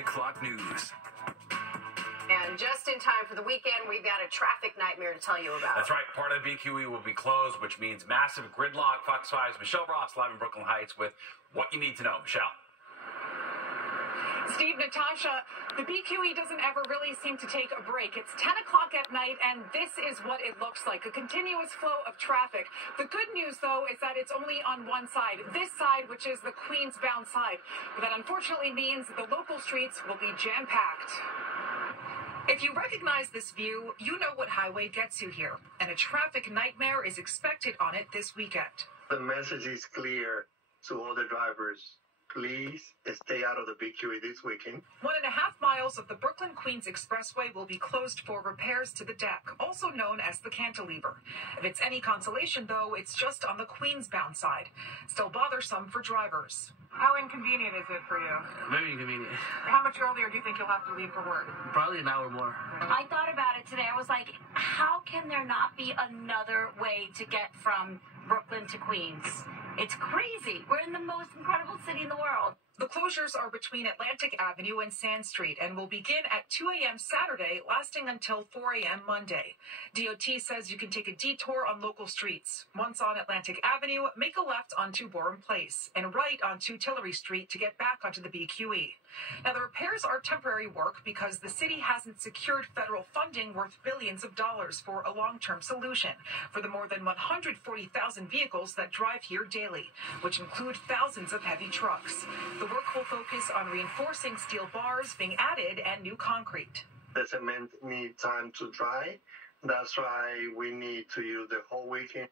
o'clock news. And just in time for the weekend, we've got a traffic nightmare to tell you about. That's right. Part of the BQE will be closed, which means massive gridlock. Fox 5's Michelle Ross live in Brooklyn Heights with what you need to know. Michelle. Steve, Natasha, the BQE doesn't ever really seem to take a break. It's 10 o'clock at night, and this is what it looks like, a continuous flow of traffic. The good news, though, is that it's only on one side, this side, which is the Queens-bound side. But that unfortunately means the local streets will be jam-packed. If you recognize this view, you know what highway gets you here, and a traffic nightmare is expected on it this weekend. The message is clear to all the drivers. Please stay out of the BQE this weekend. 1.5 miles of the Brooklyn-Queens Expressway will be closed for repairs to the deck, also known as the cantilever. If it's any consolation, though, it's just on the Queens-bound side. Still bothersome for drivers. How inconvenient is it for you? Very inconvenient. How much earlier do you think you'll have to leave for work? Probably an hour more. I thought about it today. I was like, how can there not be another way to get from Brooklyn to Queens? It's crazy. We're in the most incredible city in the world. The closures are between Atlantic Avenue and Sand Street and will begin at 2 a.m. Saturday, lasting until 4 a.m. Monday. DOT says you can take a detour on local streets. Once on Atlantic Avenue, make a left onto Borum Place and right onto Tillery Street to get back onto the BQE. Now, the repairs are temporary work because the city hasn't secured federal funding worth billions of dollars for a long-term solution for the more than 140,000 vehicles that drive here daily, which include thousands of heavy trucks. The work will focus on reinforcing steel bars being added and new concrete. The cement needs time to dry. That's why we need to use the whole weekend.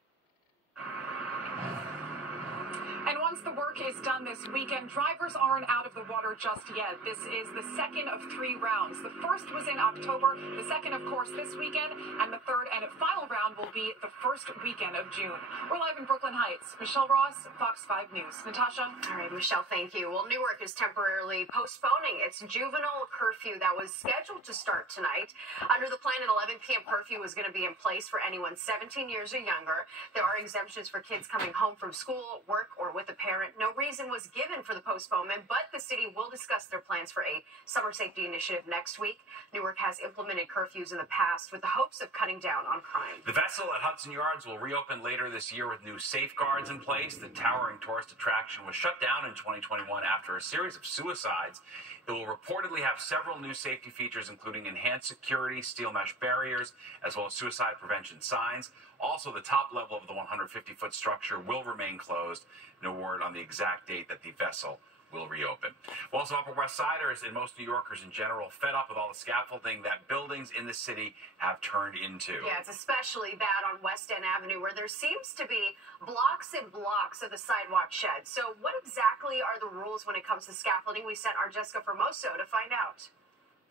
And once the work is done this weekend, drivers aren't out of the water just yet. This is the second of 3 rounds. The first was in October, the second, of course, this weekend, and the third and final round will be the first weekend of June. We're live in Brooklyn Heights. Michelle Ross, Fox 5 News. Natasha? All right, Michelle, thank you. Well, Newark is temporarily postponing its juvenile curfew that was scheduled to start tonight. Under the plan, an 11 p.m. curfew is going to be in place for anyone 17 years or younger. There are exemptions for kids coming home from school, work, or with a parent. No reason was given for the postponement, but the city will discuss their plans for a summer safety initiative next week. Newark has implemented curfews in the past with the hopes of cutting down on crime. The vessel at Hudson Yards will reopen later this year with new safeguards in place. The towering tourist attraction was shut down in 2021 after a series of suicides. It will reportedly have several new safety features, including enhanced security, steel mesh barriers, as well as suicide prevention signs. Also, the top level of the 150-foot structure will remain closed. No word on the exact date that the vessel will reopen. Well, some Upper West Siders and most New Yorkers in general fed up with all the scaffolding that buildings in the city have turned into. Yeah, it's especially bad on West End Avenue, where there seems to be blocks and blocks of the sidewalk shed. So what exactly are the rules when it comes to scaffolding? We sent our Jessica Formoso to find out.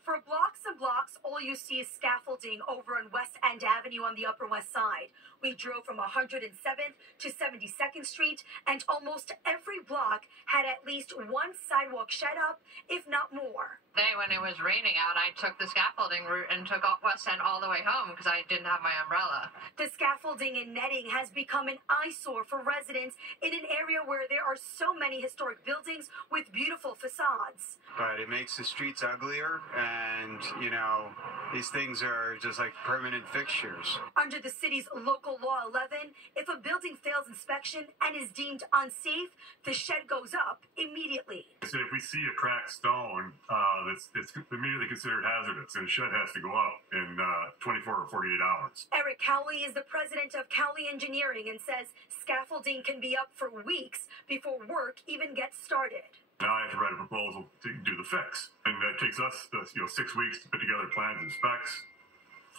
For blocks and blocks, all you see is scaffolding over on West End Avenue on the Upper West Side. We drove from 107th to 72nd Street, and almost every block had at least one sidewalk shed up, if not more. Today, when it was raining out, I took the scaffolding route and took West End all the way home because I didn't have my umbrella. The scaffolding and netting has become an eyesore for residents in an area where there are so many historic buildings with beautiful facades. But it makes the streets uglier, and, you know, these things are just like permanent fixtures. Under the city's local law 11, if a building fails inspection and is deemed unsafe, the shed goes up immediately. So if we see a cracked stone, it's immediately considered hazardous, and the shed has to go up in 24 or 48 hours. Eric Cowley is the president of Cowley Engineering and says scaffolding can be up for weeks before work even gets started. Now I have to write a proposal to do the fix, and that takes us 6 weeks to put together plans and specs,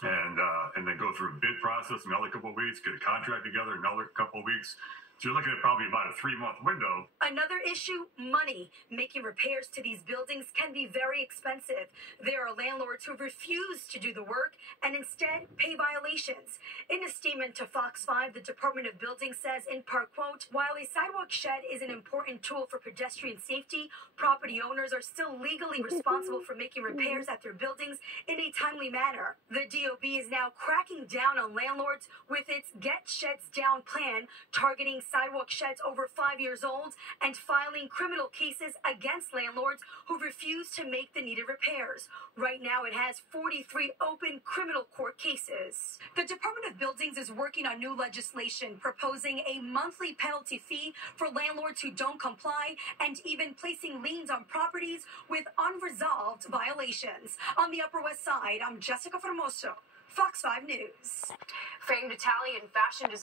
and then go through a bid process another couple of weeks, get a contract together another couple of weeks. So you're looking at probably about a 3-month window. Another issue, money. Making repairs to these buildings can be very expensive. There are landlords who refuse to do the work and instead pay violations. In a statement to Fox 5, the Department of Buildings says, in part, quote, while a sidewalk shed is an important tool for pedestrian safety, property owners are still legally responsible for making repairs at their buildings in a timely manner. The DOB is now cracking down on landlords with its Get Sheds Down plan, targeting sidewalk sheds over 5 years old and filing criminal cases against landlords who refuse to make the needed repairs. Right now, it has 43 open criminal court cases. The Department of Buildings is working on new legislation proposing a monthly penalty fee for landlords who don't comply and even placing liens on properties with unresolved violations. On the Upper West Side, I'm Jessica Formoso, Fox 5 News. Famed Italian fashion designer